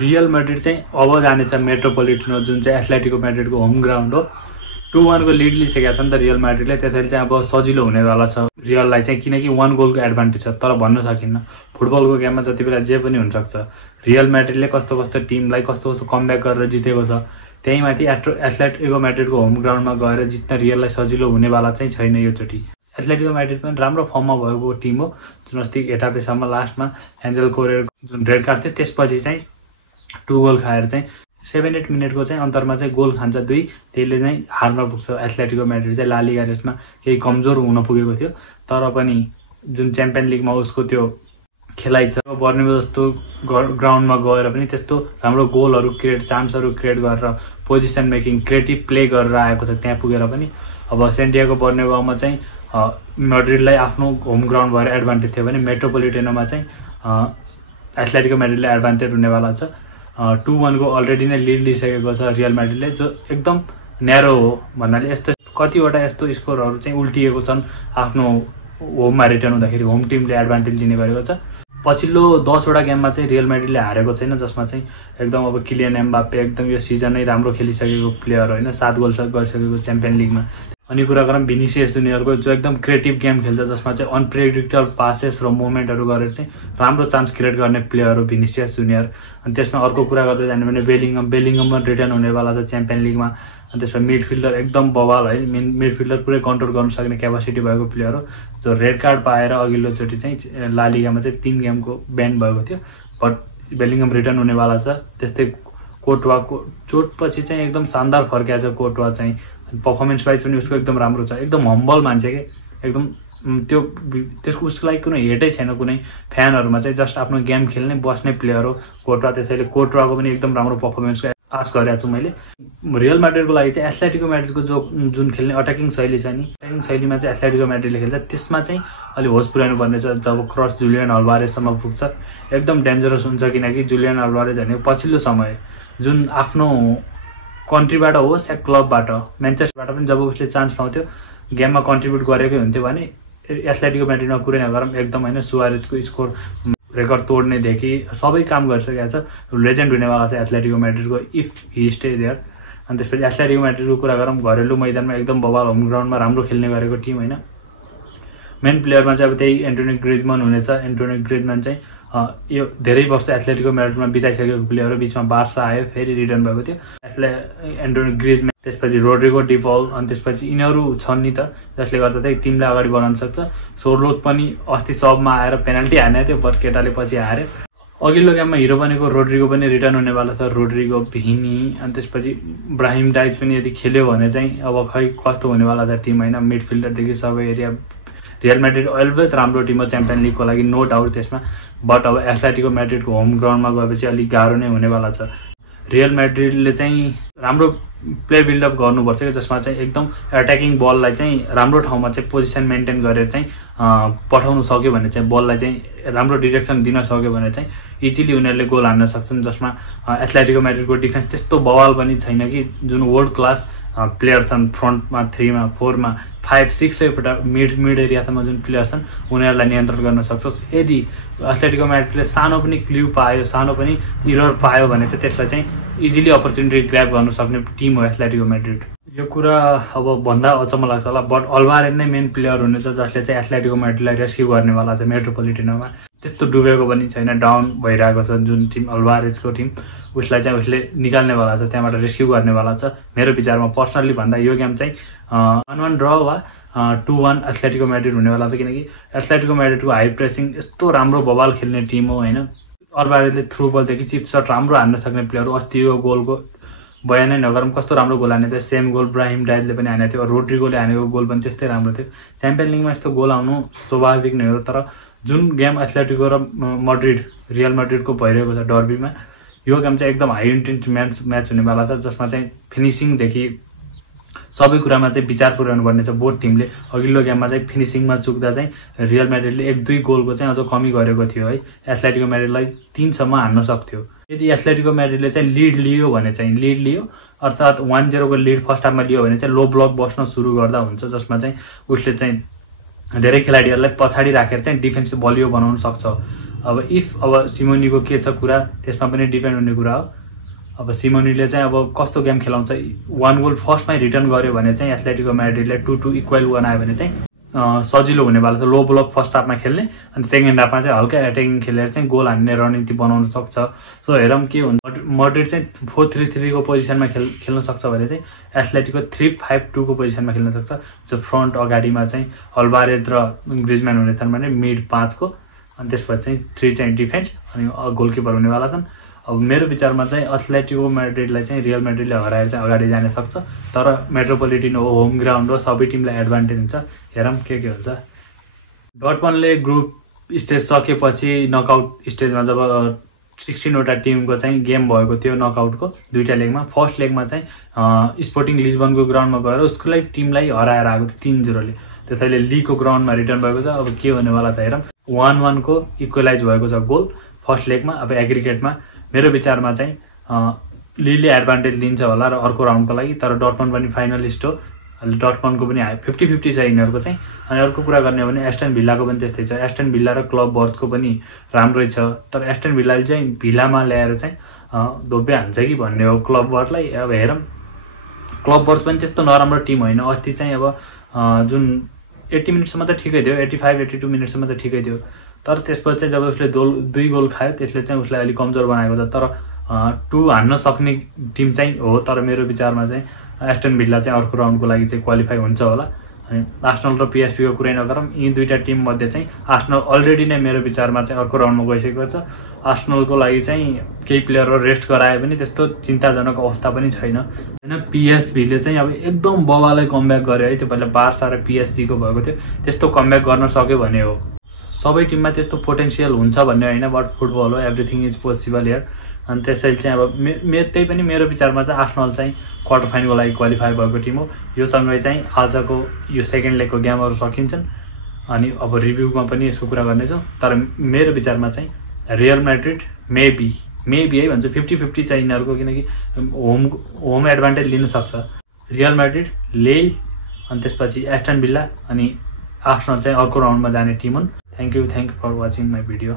Real Madrid चाहिँ अब जानेछ मेट्रोपोलिटनो जुन चाहिँ एथलेटिको मैड्रिडको होम ग्राउन्ड हो 2-1 को लिड लिइसकेको छ नि त रियल मैड्रिडले त्यसैले चाहिँ अब सजिलो हुनेवाला छ रियललाई चाहिँ किनकि 1 गोलको एडभान्टेज छ तर भन्न सकिन्न फुटबलको गेममा जति बेला जे पनि हुन सक्छ रियल मैड्रिडले कस्तो कस्तो टिमलाई कस्तो कस्तो कमब्याक गरेर जितेको छ त्यही माथि एथलेटिको मैड्रिडको होम ग्राउन्डमा गएर जित्न रियललाई सजिलो हुनेवाला चाहिँ छैन योचोटि एथलेटिको मैड्रिड पनि राम्रो फर्ममा भएको टिम हो जुन अस्ति एटापेसम्म लास्टमा एन्जल कोरेर जुन रेड कार्ड थियो त्यसपछि चाहिँ 2 गोल खाएर चाहिँ 7-8 मिनेटको चाहिँ अन्तरमा चाहिँ गोल खान्छ 2 त्यसले चाहिँ हार्न पुग्छ एथलेटिको मैड्रिड चाहिँ ला लिगा रेसमा केही कमजोर हुन पुगेको थियो तर पनि जुन च्याम्पियन लिगमा उसको त्यो खेलाइ छ बर्नेबो जस्तो ग्राउन्डमा गएर पनि त्यस्तो राम्रो गोलहरू क्रिएट चान्सहरू क्रिएट गरेर पोजिसन मेकिङ क्रिएटिभ प्ले गरेर आएको छ त्यहाँ पुगेर पनि अब सेन्टियागो बर्नेबोमा चाहिँ मैड्रिडलाई आफ्नो होम ग्राउन्ड भएर एडभान्टेज थियो भने मेट्रोपोलिटनोमा चाहिँ एथलेटिको मैड्रिडले एडभान्टेज हुनेवाला छ 2-1 को अलरेडी नै लिड लिइसकेको छ रियल मैड्रिडले जो एकदम न्यारो हो भन्नाले यस्तो कतिवटा यस्तो स्कोरहरू चाहिँ उल्टिएको छन् आफ्नो होममा रिटर्न हुँदाखेरि होम टिमले एडभान्टेज लिने गरेको छ पछिल्लो 10 वटा गेममा चाहिँ रियल मैड्रिडले हारेको छैन जसमा चाहिँ एकदम अब किलियन एम्बाप्पे एकदम यो सिजन नै राम्रो खेलिसकेको प्लेयर होइन 7 गोल गरिसकेको च्याम्पियन लिगमा अनि कुरा गरौँ भिनिसियस जुनियरको जो एकदम क्रिएटिभ गेम खेल्छ जसमा चाहिँ अनप्रेडिक्टेबल पासेस र मोमेन्टहरू गरेर चाहिँ राम्रो चान्स क्रिएट गर्ने प्लेयर हो भिनिसियस जुनियर अनि त्यसमा अर्को कुरा गर्दै जाने भने बेलिङम रिटर्न हुनेवाला छ च्याम्पियन लिगमा अनि त्यसमा मिडफिल्डर एकदम बवाल है मिडफिल्डर पुरै कन्ट्रोल गर्न सक्ने क्यापासिटी भएको प्लेयर हो जो रेड कार्ड पाएर अघिल्लोचोटि चाहिँ ला लिगामा चाहिँ 3 गेमको ब्यान भएको थियो बट बेलिङम रिटर्न हुनेवाला छ त्यस्तै कोर्टवाको चोटपछि चाहिँ एकदम शानदार फर्किएको छ कोर्टवा चाहिँ पर्फर्मेन्स वाइज पनि उसको एकदम राम्रो छ एकदम हम्बल मान्छे के एकदम त्यसको उसको लागि कुनै हेटै छैन कुनै फ्यानहरूमा चाहिँ जस्ट आफ्नो गेम खेल्ने बस्ने प्लेयर हो कोर्टवा त्यसैले कोर्टवाको पनि एकदम राम्रो पर्फर्मेन्सको आश गरेको छु मैले रियल मैड्रिडको लागि चाहिँ एथलेटिको मैड्रिडको जुन खेल्ने अट्याकिङ शैली छ नि अट्याकिङ शैलीमा चाहिँ एथलेटिको मैड्रिडले खेल्छ त्यसमा चाहिँ अलि होस पुर्याउनु पर्ने छ जब क्रस जुलियन अल्भारेजसम्म पुग्छ एकदम डेन्जरस हुन्छ किनकि जुलियन अल्भारेज भनेको पछिल्लो समय जुन आफ्नो कन्ट्रीबाट होस् या क्लबबाट म्यान्चेस्टरबाट पनि जब उसले चान्स पाउँथ्यो गेममा कन्ट्रिब्युट गरेकै हुन्थ्यो भने एथलेटिको मैड्रिडमा कुरै नगरौँ एकदम होइन सुवारेजको स्कोर रेकर्ड तोड्नेदेखि सबै काम गरिसकेको छ लेजेन्ड हुनेवाला छ एथलेटिको मैड्रिडको इफ हि स्टे देयर अनि त्यसपछि एथलेटिको मैड्रिडको कुरा गरौँ घरेलु मैदानमा एकदम बवाल होम ग्राउन्डमा राम्रो खेल्ने गरेको टिम होइन मेन प्लेयरमा चाहिँ अब त्यही एन्टोनी ग्रिजमन हुनेछ एन्टोनी ग्रिजमन चाहिँ यो धेरै वर्ष एथलेटिको मैड्रिडमा बिताइसकेको प्लेयर हो बिचमा बार्सा आयो फेरि रिटर्न भएको थियो एन्टोनी ग्रिजमन त्यसपछि रोड्रिगो डिफल अनि त्यसपछि यिनीहरू छन् नि त जसले गर्दा चाहिँ टिमलाई अगाडि बढाउन सक्छ सोर्लोथ पनि अस्ति सबमा आएर पेनल्टी हाने थियो बट केटाले पछि हार्यो अघिल्लो गेममा हिरो बनेको रोड्रिगो पनि रिटर्न हुनेवाला छ रोड्रिगो भिनी अनि त्यसपछि ब्राहिम डाइज पनि यदि खेल्यो भने चाहिँ अब खै कस्तो हुनेवाला छ टिम होइन मिडफिल्डरदेखि सबै एरिया रियल मैड्रिड अलवेज राम्रो टिम हो च्याम्पियन लिगको लागि नो डाउट त्यसमा बट अब एथलेटिको मैड्रिडको होम ग्राउन्डमा गएपछि अलिक गाह्रो नै हुनेवाला छ रियल मैड्रिडले चाहिँ राम्रो प्ले बिल्डअप गर्नुपर्छ कि जसमा चाहिँ एकदम एट्याकिङ बललाई चाहिँ राम्रो ठाउँमा चाहिँ पोजिसन मेन्टेन गरेर चाहिँ पठाउनु सक्यो भने चाहिँ बललाई चाहिँ राम्रो डिरेक्सन दिन सक्यो भने चाहिँ इजिली उनीहरूले गोल हान्न सक्छन् जसमा एथलेटिको मैड्रिडको डिफेन्स त्यस्तो बवाल पनि छैन कि जुन वर्ल्ड क्लास प्लेयर छन् फ्रन्टमा 3मा 4मा 5 6 सयवटा मिड एरियासम्म जुन प्लेयर छन् उनीहरूलाई नियन्त्रण गर्न सक्छस् यदि एथलेटिको मैड्रिडले सानो पनि क्ल्यू पायो सानो पनि इरर पायो भने चाहिँ त्यसलाई चाहिँ इजिली अपर्च्युनिटी ग्र्याब गर्न सक्ने टिम हो एथलेटिको मैड्रिड यो कुरा अब भन्दा अचम्म लाग्छ होला बट अल्भारेज नै मेन प्लेयर हुनेछ जसले चाहिँ एथलेटिको मैड्रिडलाई रेस्क्यु गर्नेवाला छ मेट्रोपोलिटनोमा त्यस्तो डुबेको पनि छैन डाउन भइरहेको छ जुन टिम अल्भारेजको टिम उसलाई चाहिँ उसले निकाल्नेवाला छ त्यहाँबाट रेस्क्यु गर्नेवाला छ मेरो विचारमा पर्सनल्ली भन्दा यो गेम चाहिँ 1-1 ड्र वा 2-1 एथलेटिको मैड्रिड हुनेवाला छ किनकि एथलेटिको मैड्रिडको हाई प्रेसिङ यस्तो राम्रो बवाल खेल्ने टिम हो होइन अल्भारेजले थ्रु बलदेखि चिप सट राम्रो हान्न सक्ने प्लेयर हो अस्तिको गोलको बयानै नगरौँ कस्तो राम्रो गोल हाने थियो सेम गोल ब्राहिम डाइजले पनि हानेको थियो रोड्रिगोले हानेको गोल पनि त्यस्तै राम्रो थियो च्याम्पियन लिगमा यस्तो गोल आउनु स्वाभाविक नै हो तर जुन गेम एथलेटिको र मैड्रिड रियल मैड्रिडको भइरहेको छ डर्बीमा यो गेम चाहिँ एकदम हाई इन्टेन्स म्याच हुनेवाला छ जसमा चाहिँ फिनिसिङदेखि सबै कुरामा चाहिँ विचार पुर्याउनु पर्ने छ बोथ टिमले अघिल्लो गेममा चाहिँ फिनिसिङमा चुक्दा चाहिँ रियल मैड्रिडले 1-2 गोलको चाहिँ अझ कमी गरेको थियो है एथलेटिको मैड्रिडलाई 3 सम्म हान्न सक्थ्यो यदि एथलेटिको मैड्रिडले चाहिँ लिड लियो भने चाहिँ लिड लियो अर्थात् 1-0 को लिड फर्स्ट हाफमा लियो भने चाहिँ लो ब्लक बस्न सुरु गर्दा हुन्छ जसमा चाहिँ उसले चाहिँ धेरै खेलाडीहरूलाई पछाडि राखेर चाहिँ डिफेन्स बलियो बनाउन सक्छ अब इफ अब सिमोनीको के छ कुरा त्यसमा पनि डिपेन्ड हुने कुरा हो। अब सिमोनीले चाहिँ अब कस्तो गेम खेलाउँछ, 1 गोल फर्स्टमै रिटर्न गर्यो भने चाहिँ एथलेटिको म्याड्रिडले 2-2 इक्वल बनायो भने चाहिँ सजिलो हुनेवाला छ। लो ब्लक फर्स्ट हाफमा खेल्ने अनि सेकेन्ड हाफमा चाहिँ हल्का एटेकिङ खेलेर चाहिँ गोल हान्ने रणनीति बनाउन सक्छ। सो हेरौँ के हुन्छ। मड्रिड चाहिँ 4-3-3 को पोजिसनमा खेल्न सक्छ भने चाहिँ एथलेटिको 3-5-2 को पोजिसनमा खेल्न सक्छ। जो फ्रन्ट अगाडिमा चाहिँ अल्भारेज र ग्रिजम्यान हुनेछन् भने मिड 5 को, अनि त्यसपछि चाहिँ 3 चाहिँ डिफेन्स अनि गोलकिपर हुनेवाला छन्। अब मेरो विचारमा चाहिँ एथलेटिको म्याड्रिडलाई चाहिँ रियल म्याड्रिडले हराएर चाहिँ अगाडि जान सक्छ। तर मेट्रोपोलिटन हो, होम ग्राउन्ड हो, सबै टिमलाई एडभान्टेज हुन्छ। हेरौँ के हुन्छ। डर्टमन्डले ग्रुप स्टेज सकेपछि नकआउट स्टेजमा जब 16 वटा टिमको चाहिँ गेम भएको थियो नकआउटको 2टा लेगमा, फर्स्ट लेगमा चाहिँ स्पोर्टिङ लिस्बनको ग्राउन्डमा गएर उसको टिमलाई हराएर आएको थियो 3-0 ले। त्यसैले लीको ग्राउन्डमा रिटर्न भएको छ। अब के हुनेवाला त हेरौँ। 1-1 को इक्वलाइज भएको छ गोल फर्स्ट लेगमा। अब एग्रिगेटमा मेरो विचारमा चाहिँ लीले एडभान्टेज लिन्छ होला र अर्को राउन्डको लागि। तर डर्टमन्ड पनि फाइनलिस्ट हो, डर्टमन्डको पनि 50-50 छ यिनीहरूको चाहिँ। अनि अर्को कुरा गर्ने हो भने एस्टन भिल्लाको पनि त्यस्तै छ। एस्टन भिल्ला र क्लब बर्जको पनि राम्रै छ। तर एस्टन भिल्लाले चाहिँ भिल्लामा ल्याएर चाहिँ धोबे हान्छ कि भन्ने हो क्लब बर्जलाई। अब हेरौँ, क्लब बर्ज पनि त्यस्तो नराम्रो टिम होइन। अस्ति चाहिँ अब जुन 80 मिनटसम्म त ठिकै थियो, 85-82 मिनटसम्म त ठिकै थियो। तर त्यसपछि चाहिँ जब उसले 2 गोल खायो त्यसले चाहिँ उसलाई अलिक कमजोर बनाएको छ। तर 2 हान्न सक्ने टिम चाहिँ हो। तर मेरो विचारमा चाहिँ एस्टन भिल्ला चाहिँ अर्को राउन्डको लागि चाहिँ क्वालिफाई हुन्छ होला। अनि आर्सेनल र पिएसपीको कुरै नगरौँ, यी 2टा टिम मध्ये चाहिँ आर्सेनल अलरेडी नै मेरो विचारमा चाहिँ अर्को राउन्डमा गइसकेको छ। आर्सेनलको लागि चाहिँ केही प्लेयरहरू रेस्ट गराए पनि त्यस्तो चिन्ताजनक अवस्था पनि छैन होइन। पिएसभीले चाहिँ अब एकदम बबालाई कमब्याक गर्यो है। त्यो पहिला बार्सा र पिएसजीको भएको थियो, त्यस्तो कमब्याक गर्न सक्यो भने हो। सबै टिममा त्यस्तो पोटेन्सियल हुन्छ भन्ने होइन, बट फुटबल हो, एभ्रिथिङ इज पोसिबल हियर। अनि त्यसैले चाहिँ अब त्यही पनि मेरो विचारमा चाहिँ आर्सेनल चाहिँ क्वार्टर फाइनलको लागि क्वालिफाई भएको टिम हो। यो सँगै चाहिँ आजको यो सेकेन्ड लेगको गेमहरू सकिन्छन्। अनि अब रिभ्यूमा पनि यसको कुरा गर्नेछौँ। तर मेरो विचारमा चाहिँ रियल म्याड्रिड मेबी है भन्छु, 50-50 छ यिनीहरूको, किनकि होम एडभान्टेज लिन सक्छ रियल म्याड्रिड, लेल अनि त्यसपछि एस्टन भिल्ला अनि आर्सेनल चाहिँ अर्को राउन्डमा जाने टिम हुन्। Thank you for watching my video.